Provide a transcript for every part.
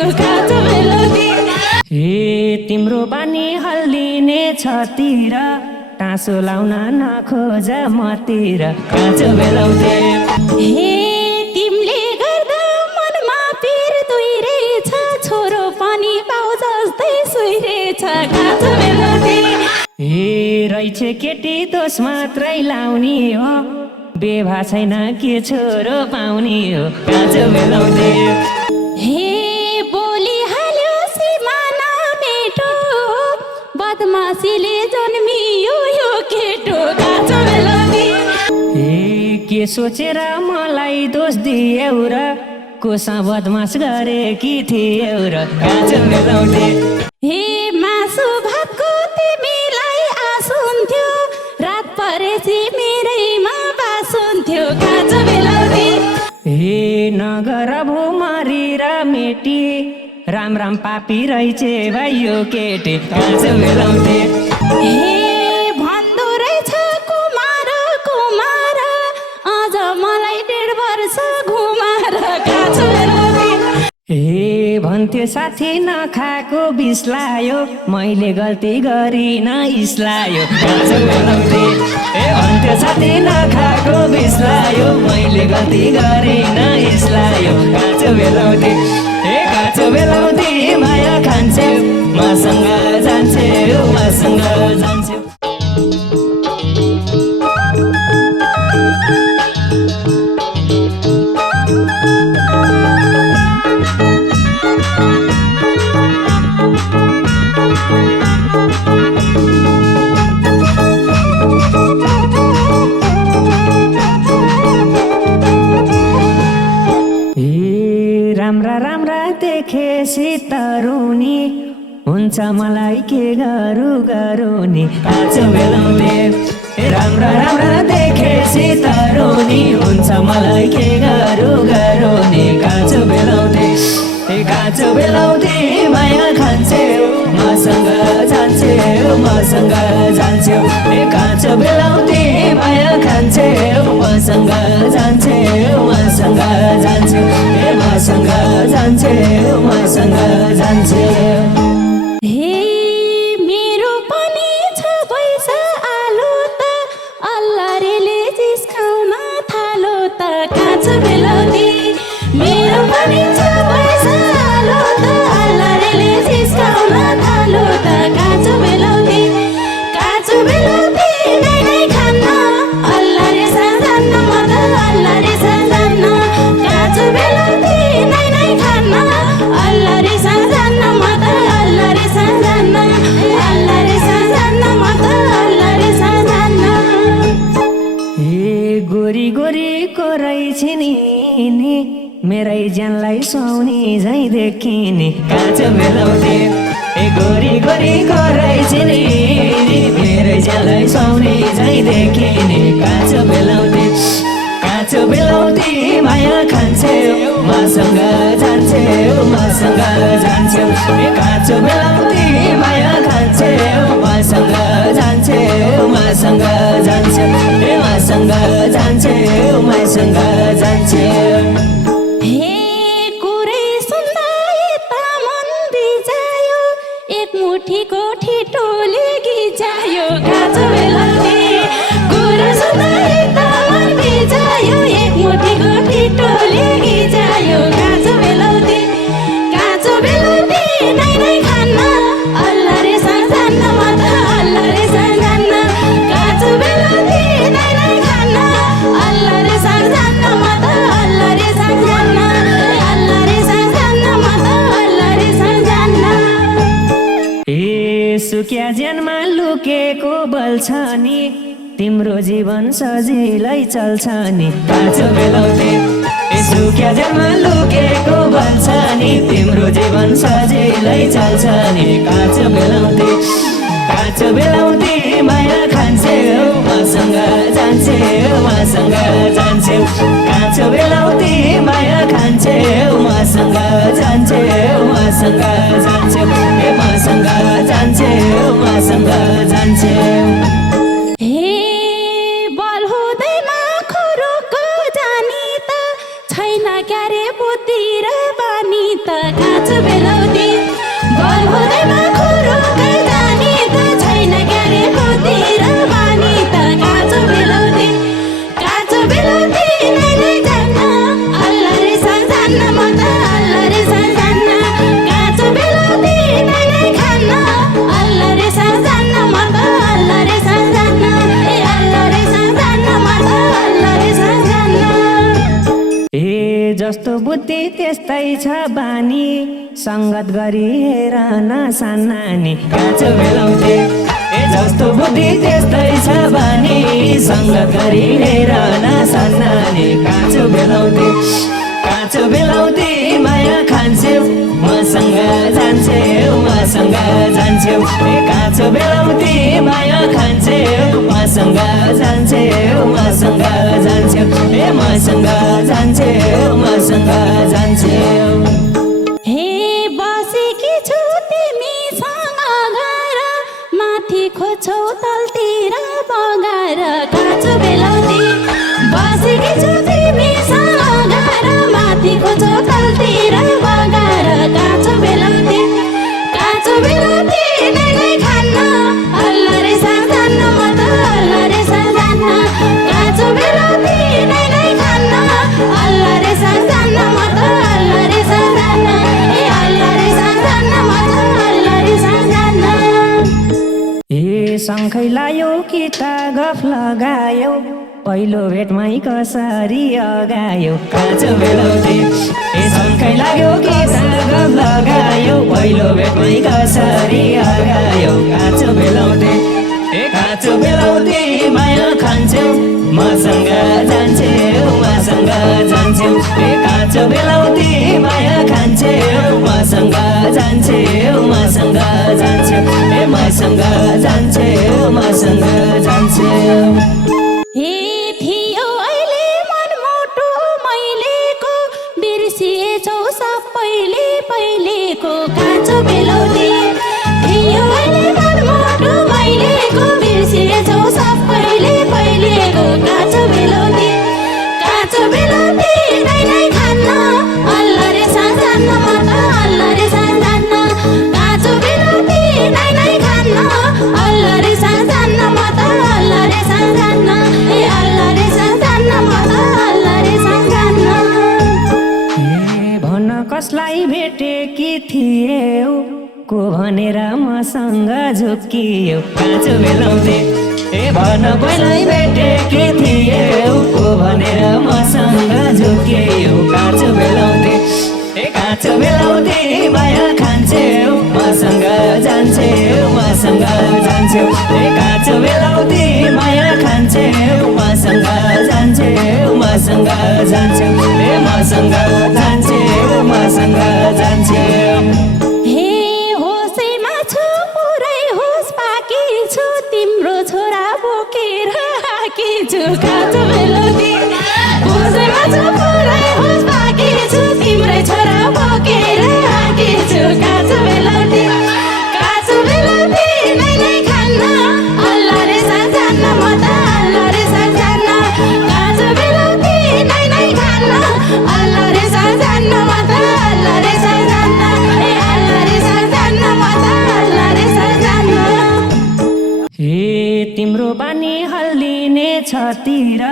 जान्छु काँचो बेलौती। ए तिम्रो बानी हल्लिने छतिर टाँसो लाउन नखोज मतिर काँचो बेलौती। हे तिमीले गर्दा मनमा पिर दुइरेछ छोरो पनि बाउ जस्तै सुइरेछ काँचो बेलौती। ए रहेछ केटी दोष मात्रै लाउने हो बेभा छैन के छोरो पाउने हो काँचो बेलौती। हे बोलिहाल्यो सिमाना मेटो बदमासीले जन्मियो यो केटो काँचो बेलौती। ए के सोचेर मलाई दोष दियौ र कोसा बदमास गरेकी थियौ र काँचो बेलौती। हे मासु भातको तिमीलाई आसुन्थ्यो रात परेपछि मेरैमा बासुन्थ्यो काँचो बेलौती। हे नगर भुमरी र मेटी राम राम पापी रहेछ भाइ यो केटी काँचो बेलौती। हे भन्दो रहेछ कुमार कुमार अझ मलाई 1.5 वर्ष घुमार काँचो बेलौती। ए भन्थ्यो साथी नखाएको बिस लायो मैले गल्ती गरिन इस्लायो काँचो बेलौती। ए भन्थ्यो साथी नखाएको बिस लायो मैले गल्ती गरिन इस्लायो काँचो बेलौती। ए काँचो बेलौती माया खान्छे मसँग जान्छे मसँग जान्छे। राम्रा राम्रा देखेसी तरुनी हुन्छ मलाई के गरौँ गरौँ नि काँचो बेलौती। राम्रा राम्रा देखेसी तरुनी हुन्छ मलाई के गरौँ गरौँ नि काँचो बेलौती। काँचो बेलौती माया खान्छे मसँग जान्छे मसँग जान्छे। काँचो बेलौती माया खान्छे मसँग जान्छे मसँग जान्छे मसँग जान्छे मसँग जान्छे। हे मेरो पनि छ पैसा आलो त अल्लाहले जिस्काउन थालो त काँचो बेलौती। मेरो पनि छ पैसा आलो त अल्लाहले जिस्काउन थालो त काँचो बेलौती। काँचो बेलौती नै नै खान्न अल्लाहले साजान्न म त अल्लाहले साजान्न। काँचो बेलौती नै नै खान्न अल्लाहले साजान्न म त अल्लाहले साजान्न अल्लाहले साजान्न म त अल्लाहले साजान्न। ए गोरी गोरीको रहेछ नि मेरै ज्यानलाई सुहाउने झैँ देखिने काँचो बेलौती। ए गोरी गोरीको रहेछ नि मेरै ज्यानलाई सुहाउने झैँ देखिने काँचो बेलौती। काँचो बेलौती माया खान्छे मसँग जान्छे मसँग जान्छे। काँचो बेलौती माया खान्छे मसँग जान्छे मसँग जान्छे मसँग जान्छे मसँग जान्छे। हे कुरै सुन्दा यता मन बिजायो एक मुठीको ठिटोले गिजायो काँचो बेलौती। कुरै सुन्दा यता मन बिजायो एक मुठीको ठिटोले गिजायो काँचो बेलौती। काँचो बेलौती नै नै खान्न अल्लाहले साजान्न म त अल्लाहले साजान्न। काँचो बेलौती नै नै खान्न अल्लाहले साजान्न म त अल्लाहले साजान्न अल्लाहले साजान्न म त अल्लाहले साजान्न। ए सुक्या ज्यानमा लुकेको बल्छ नि तिम्रो जीवन सजिलै चल्छ नि काँचो बेलौती। ए सुक्या ज्यानमा लुकेको बल्छ नि तिम्रो जीवन सजिलै चल्छ नि काँचो बेलौती। काँचो बेलौती माया खान्छे मसँग जान्छे मसँग जान्छे। काँचो बेलौती माया खान्छे मसँग जान्छे मसँग जान्छे मसँग जान्छे मसँग जान्छे। हे बल हुँदैमा खुरुको जानी त छैन क्यारे बुद्धि र बानी त काँचो जस्तो बुद्धि त्यस्तै छ बानी सङ्गत गरी हेर न सानानी काँचो बेलाउँथे ए जस्तो बुद्धि त्यस्तै छ बानी सङ्गत गरी हेर न सानानी काँचो बेलाउँथे माया खान्छौ मसँग जान्छौ ए काँचो बेलाउँथे माया खान्छौ मसँग जान्छौ ए मसँग जान्छौ हे बसेकी छु तिमीसँग घर माथि खोज्छौ तलतिर बगाएर काँचो बेलाउँथे बसेकी छु तिमीसँग घर माथि खोज्छौ तलतिर बगाएर काँचो बेलाउँथे नै नै खान्न अल्ला रे साजान्न म त अल्ला रे साजान्न काँचो बेलाउँथे नै नै खान्न अल्ला रे साजान्न म त अल्ला रे साजान्न ए अल्ला रे साजान्न म त अल्ला रे साजान्न ए शङ्खै लायो कि त गफ लगायो पहिलो भेटमै कसरी अगायो काँचो बेलाउँथे ए शङ्खै लाग्यो कि त गफ लगायो पहिलो भेटमै कसरी अगायो काँचो बेलाउँथे ए काँचो बेलाउँथे माया खान्छौ मसँग जान्छौ ए काँचो बेलाउँथे माया खान्छौ मसँग जान्छौ ए मसँग जान्छौ हे थियो अहिले मनमुटु मैलेको बिर्सिएछौ सबैले पहिलेको काँचो बेलाउँथे थियो अहिले मनमुटु मैलेको बिर्सिएछौ सबैले पहिलेको काँचो बेलाउँथे नै नै खान्न अल्ला रे साजान्न म त अल्ला रे साजान्न काँचो बेलाउँथे नै नै खान्न अल्ला रे साजान्न म त अल्ला रे साजान्न ए अल्ला रे साजान्न म त अल्ला रे साजान्न ए भन कसलाई भेटे कि थियौ को भनेर मसँग झुक्कियो काँचो बेलाउँथे ए भन कसलाई भेटे कि थियौ को भनेर मसँग झुक्कियो काँचो बेलाउँथे ए काँचो बेलाउँथे माया खान्छौ मसँग जान्छौ ए काँचो बेलाउँथे माया खान्छौ मसँग जान्छौ ए मसँग जान्छौ हे होसैमा छु पुरै होस पाकी छु तिम्रो छोरा बोकेर आकी छु काँचो बेलाउँथे होसैमा छु पुरै होस पाकी छु तिम्रै छोरा बोकेर आकी छु काँचो बेलाउँथे नै नै खान्न अल्ला रे साजान्न म त अल्ला रे साजान्न काँचो बेलाउँथे नै नै खान्न अल्ला रे साजान्न म त अल्ला रे साजान्न ए अल्ला रे साजान्न म त अल्ला रे साजान्न हे तिम्रो बानी हल्लिने छतिर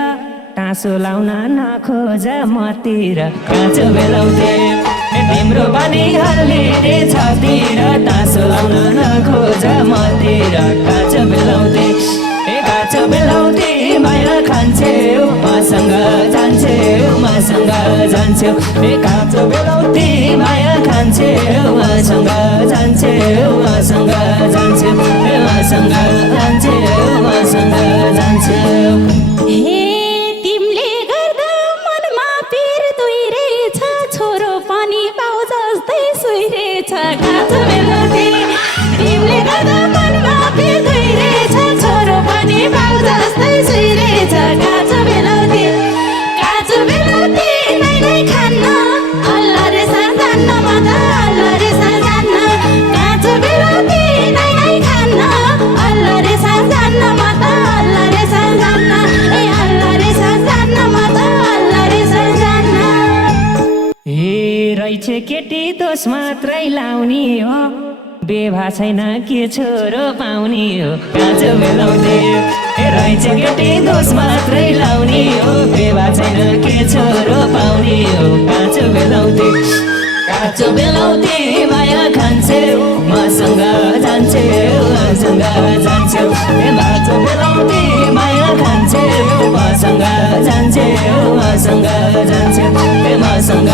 टाँसो लाउन नखोज मतिर काँचो बेलाउँथे ए तिम्रो बानी हल्लिने छतिर टाँसो लाउन नखोज मतिर काँचो बेलाउँथे ए काँचो बेलाउँथे माया खान्छौ मसँग जान्छौ ए काँचो बेलाउँथे माया खान्छौ मसँग जान्छौ ए मसँग जान्छौ हे तिमीले गर्दा मनमा पिर दुइरेछ छोरो पनि बाउ जस्तै सुइरेछ काँचो बेलाउँथे तिमीले गर्दा मनमा पिर दुइरेछ छोरो पनि बाउ जस्तै सुइरेछ काँचो बेलाउँथे नै नै खान्न अल्ला रे साजान्न म त अल्ला रे साजान्न काँचो बेलाउँथे नै नै खान्न अल्ला रे साजान्न म त अल्ला रे साजान्न ए अल्ला रे साजान्न म त अल्ला रे साजान्न हे रहेछ केटी दोष मात्रै लाउने हो बेभा छैन के छोरो पाउने हो काँचो बेलाउँथे ए रहेछ केटी दोष मात्रै लाउने हो बेभा छैन के छोरो पाउने हो काँचो बेलाउँथे माया खान्छौ मसँग जान्छौ ए काँचो बेलाउँथे माया खान्छौ मसँग जान्छौ ए मसँग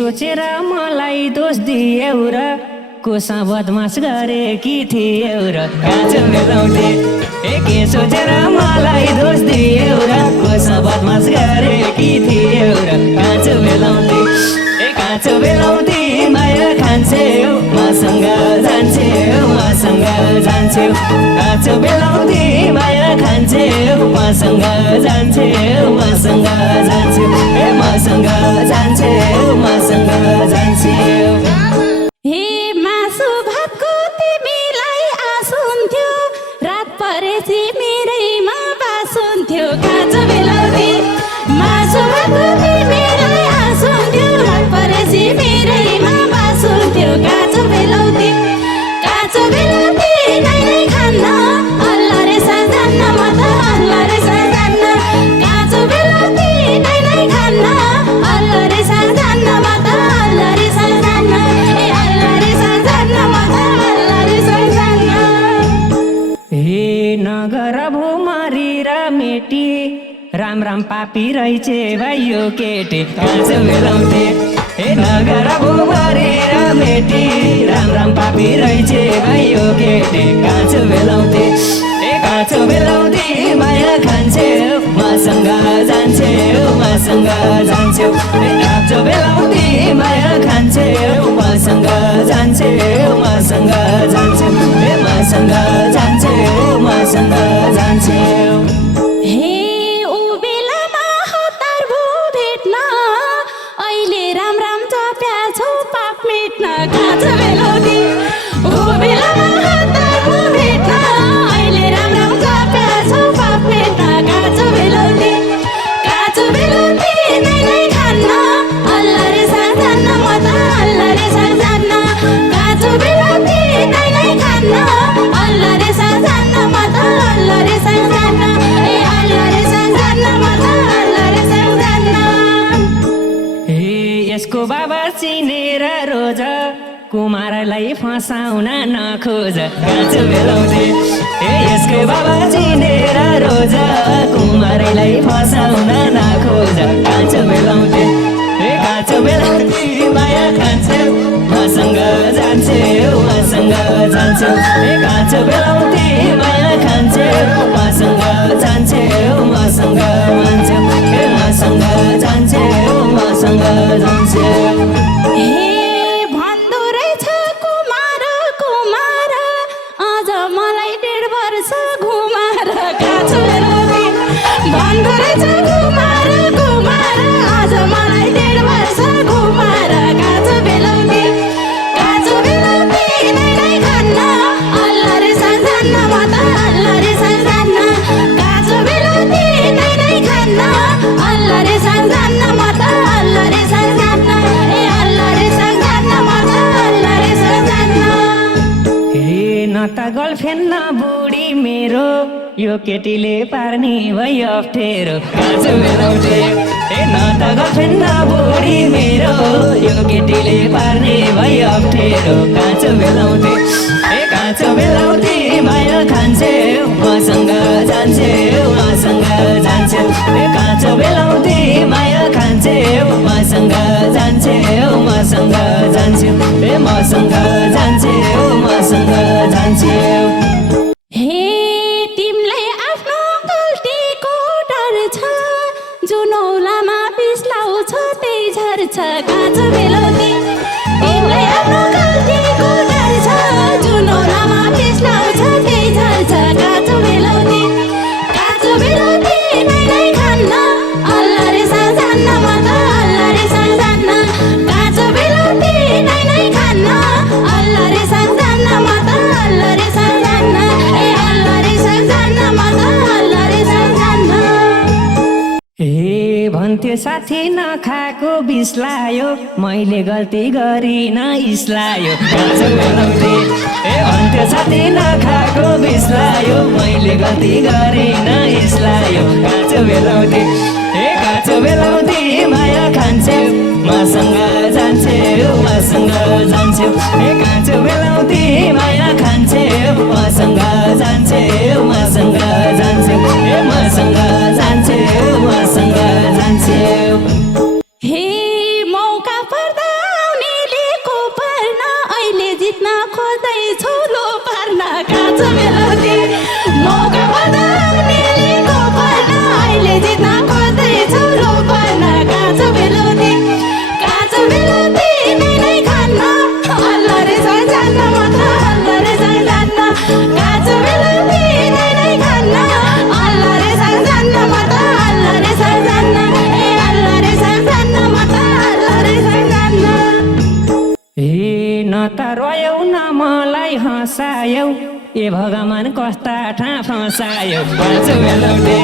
सोचेर मलाई दोष दियौ र कोसा बदमास गरे कि थियौ र काँचो बेलाउँथे के सोचेर मलाई दोष दियौ र कोसा बदमास गरे कि थियौ र काँचो बेलाउँथे काँचो बेलाउँथे माया खान्छेउ मसँग जान्छेउ मसँग जान्छेउ काँचो बेलाउँथे माया खान्छेउ मसँग जान्छेउ मसँग जान्छेउ मसँग जान्छेउ मसँग जान्छेउ हे मासु भातको तिमीलाई आस हुन्थ्यो रात परेपछि मेरैमा बास हुन्थ्यो काँचो बेलाउँथे मासु भातको तिमीलाई आस हुन्थ्यो रात परेपछि मेरैमा बास हुन्थ्यो काँचो बेलाउँथे नै नै खान्न अल्लाह रे साजान्न म त अल्लाह रे साजान्न काँचो बेलाउँथे नै नै खान्न अल्लाह रे साजान्न म त अल्लाह रे साजान्न अल्लाह रे साजान्न म त अल्लाह रे साजान्न हे नगर भुमरी र मेटी राम राम पापी रहेछे भाइयो केटे काँचो बेलाउँथे हे नगर भुमरी र मेटी राम राम पापी रहेछे भाइयो केटे काँचो बेलाउँथे काँचो बेलाउँथे माया खान्छेउ मसँग जान्छेउ मसँग जान्छेउ काँचो बेलाउँथे माया खान्छेउ मसँग जान्छेउ मसँग जान्छेउ मसँग जान्छेउ मसँग जान्छेउ हे ऊ बेलामा हतार भो भेट्न अहिले राम राम जप्या छौ पाप मेट्न काँचो बेलाउँथे ऊ बेलामा हतार भो भेट्न अहिले राम राम जप्या छौ पाप मेट्न काँचो बेलाउँथे नै नै खान्न अल्लाह रे साजान्न म त अल्लाह रे साजान्न काँचो बेलाउँथे नै नै खान्न अल्लाह रे साजान्न म त अल्लाह रे साजान्न अल्लाह रे साजान्न म त अल्लाह रे साजान्न हे यसको बाबा चिनेर रोज कुमारलाई फसाउन नखोज काँचो बेलाउँथे यसको बाबा चिनेर रोज कुमारलाई फसाउन नखोज काँचो बेलाउँथे काँचो बेलाउँथे माया खान्छेउ मसँग जान्छेउ मसँग जान्छेउ काँचो बेलाउँथे माया खान्छेउ मसँग जान्छेउ मसँग जान्छेउ मसँग जान्छेउ मसँग जान्छेउ हे भन्दो रहेछ कुमार कुमार अझ मलाई 1.5 वर्ष घुमार काँचो बेलाउँथे भन्दो रहेछ कुमार कुमार अझ मलाई 1.5 वर्ष घुमार काँचो बेलाउँथे नै नै खान्न अल्लाह रे साजान्न म त अल्लाह रे साजान्न काँचो बेलाउँथे नै नै खान्न अल्लाह रे साजान्न म त अल्लाह रे साजान्न अल्लाह रे साजान्न म त अल्लाह रे साजान्न हे न त गर्लफ्रेन्ड न बुढी मेरो यो केटीले पार्ने भयो अप्ठ्यारो काँचो बेलाउँथे न त गर्लफ्रेन्ड न बुढी मेरो यो केटीले पार्ने भयो अप्ठ्यारो काँचो बेलाउँथे काँचो बेलाउँथे माया खान्छेउ मसँग जान्छेउ मसँग जान्छेउ काँचो बेलाउँथे माया खान्छेउ मसँग जान्छेउ मसँग जान्छेउ मसँग जान्छेउ मसँग जान्छेउ हे तिमीलाई आफ्नो गल्तीको डर छ जुन औलामा बिस लाउँछ त्यही झर्छ काँचो बेलाउँथे तिमीलाई आफ्नो गल्तीको डर छ जुन औलामा बिस लाउँछ त्यही झर्छ काँचो बेलाउँथे नै नै खान्न अल्लाह रे साजान्न म त अल्लाह रे साजान्न काँचो बेलाउँथे नै नै खान्न अल्लाह रे साजान्न म त अल्लाह रे साजान्न अल्लाह रे साजान्न म त अल्लाह रे साजान्न हे भन्थ्यो साथी नखाएको बिस लायो मैले गल्ती गरिन इस्लायो काँचो बेलाउँथे भन्थ्यो साथी नखाएको बिस लायो मैले गल्ती गरिन इस्लायो काँचो बेलाउँथे काँचो बेलाउँथे माया खान्छेउ मसँग जान्छेउ मसँग जान्छेउ काँचो बेलाउँथे माया खान्छेउ मसँग जान्छेउ मसँग जान्छेउ मसँग जान्छेउ मसँग जान्छेउ हे मौका पर्दा न त रोयौ न मलाई हँसायौ ए भगवान कस्ता ठाँ फसायो काँचो बेलौटे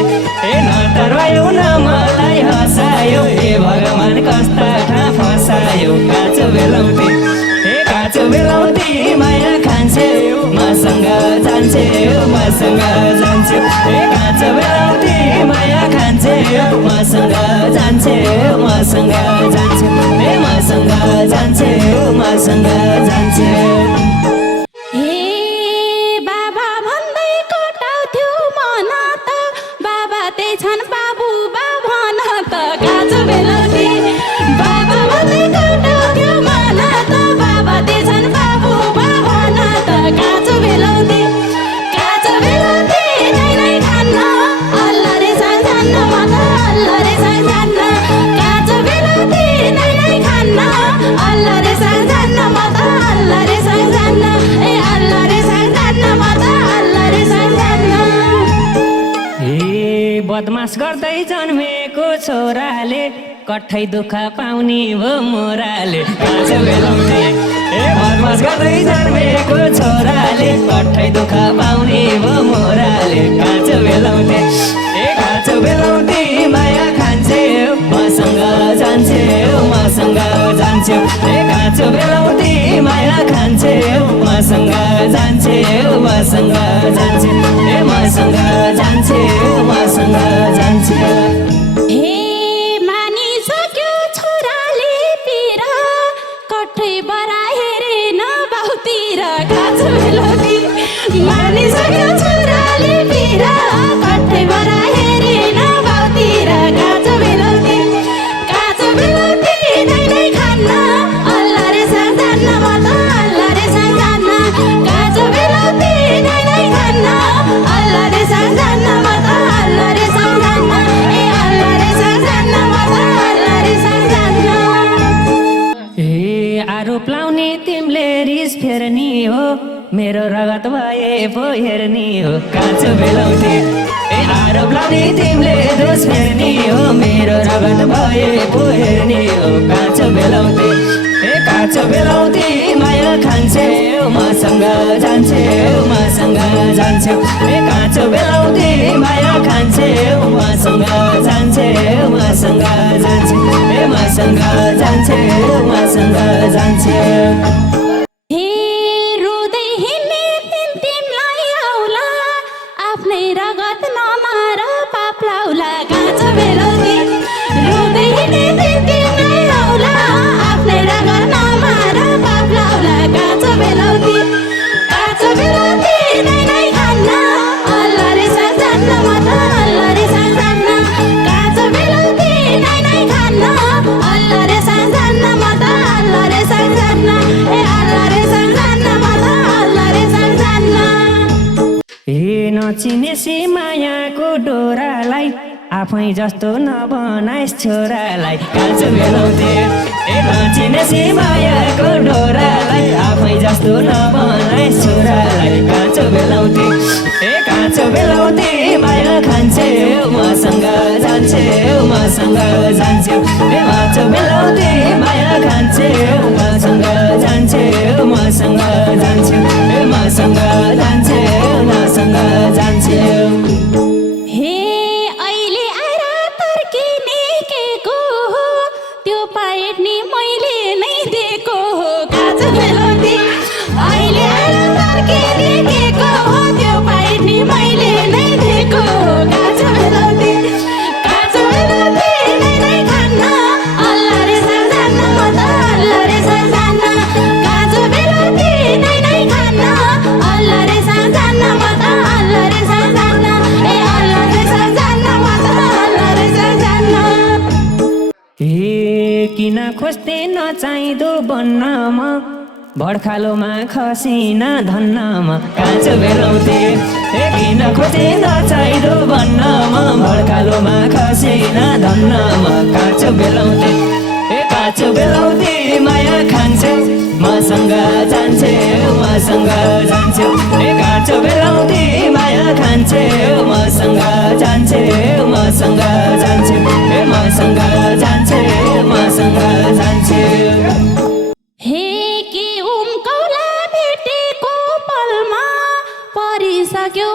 ए न त रोयौ न मलाई हँसायौ ए भगवान कस्ता ठाँ फसायो काँचो बेलौटे ए काँचो बेलौटी माया खान्छे मसँग जान्छे मसँग जान्छे ए काँचो बेलौटी माया खान्छे मसँग जान्छे मसँग जान्छे ए मसँग जान्छे मसँग जान्छे हे बाबा भन्दै कोटाउँथ्यो मन त बाबा त्यही छन् बाबु बाबा न त काँचो बेलौटी बाबा भन्दै कोटाउँथ्यो मन त बाबा त्यही छन् बाबु बाबा न त काँचो बेलौटी नै नै खान्न अल्ला रे सान्जान्न म त अल्ला रे सान्जान्न काँचो बेलौटी नै नै खान्न अल्ला रे सान्जान्न म त अल्ला रे सान्जान्न ए अल्ला रे सान्जान्न म त अल्ला रे सान्जान्न ए बदमास गर्दै जन्मेको छोराले कठै दुःख पाउने भो मोराले काँचो बेलौटे ए बदमास गर्दै जन्मेको छोराले कठै दुःख पाउने भो मोराले काँचो बेलौटे ए काँचो बेलौटी माया खान्छे मसँग जान्छे मसँग जान्छे ए काँचो बेलौटी माया खान्छे मसँग जान्छे मसँग जान्छे ए मसँग जान्छे मसँग जान्छे हे मानिसक्यो छोराले पिर कठै बरा हेरेन बाउतिर काँचो बेलौटी मानिसक्यो छोराले पिर कठै बरा हेरेन बाउतिर काँचो बेलौटी नै नै खान्न अल्ला रे सान्जान्न म त अल्ला रे सान्जान्न काँचो बेलौटी नै नै खान्न अल्ला रे सान्जान्न म त अल्ला रे सान्जान्न ए अल्ला रे सान्जान्न म त अल्ला रे सान्जान्न ए आरोप लाउने तिमीले रिस फेर्नी हो मेरो रगत भए पो हेर्ने हो काँचो बेलौटे ए आरोप लाउने तिमीले दोष फेर्ने हो मेरो रगत भए पो हेर्ने हो काँचो बेलौटे ए काँचो बेलौटी माया खान्छे मसँग जान्छे मसँग जान्छे ए काँचो बेलौटी माया खान्छे मसँग जान्छे मसँग जान्छे ए मसँग जान्छे मसँग जान्छे हे रुँदै हिँड्ने तिमीलाई आउला आफ्नै रगत नमार पाप लाउला काँचो बेलौटी रुँदै हिँड्ने तिमीलाई आउला आफ्नै रगत नमार पाप लाउला काँचो बेलौटी नै नै खान्न अल्ला रे सान्जान्न म त अल्ला रे सान्जान्न काँचो बेलौटी नै नै खान्न अल्ला रे सान्जान्न म त अल्ला रे सान्जान्न ए अल्ला रे सान्जान्न म त अल्ला रे सान्जान्न ए नचिनेसी मायाको डोरालाई आफै जस्तो नबनाइस् छोरालाई काँचो बेलौटे ए नचिनेसी मायाको डोरालाई आफै जस्तो नबनाइस् छोरालाई काँचो बेलौटे ए काँचो बेलौटे माया खान्छे मसँग जान्छे मसँग जान्छे ए काँचो बेलौटे माया खान्छे मसँग जान्छे मसँग जान्छे ए मसँग जान्छे मसँग जान्छे हे अहिले आएर तर्किने के को हो त्यो पाइट्ने मैले नै दिएको हो काँचो बेलौटी अहिले आएर तर्किने के को हो त्यो पाइट्ने मैले नै दिएको हो काँचो बेलौटी नै नै खान्न अल्ला रे सान्जान्न म त अल्ला रे सान्जान्न काँचो बेलौटी नै नै खान्न अल्ला रे सान्जान्न म त अल्ला रे सान्जान्न ए अल्ला रे सान्जान्न म त अल्ला रे सान्जान्न ए किन खोज्दै नचाहिँदो बन्नमा भड्खालोमा खसिना धन्नमा काँचो बेलौटे ए किन खोज्दै नचाहिँदो बन्नमा भड्खालोमा खसिना धन्नमा काँचो बेलौटे ए काँचो बेलौटे माया खान्छे मसँग जान्छे मसँग जान्छे ए काँचो बेलौटे माया खान्छे मसँग जान्छे मसँग जान्छे ए मसँग जान्छे मसँग जान्छे हे के लाग्यो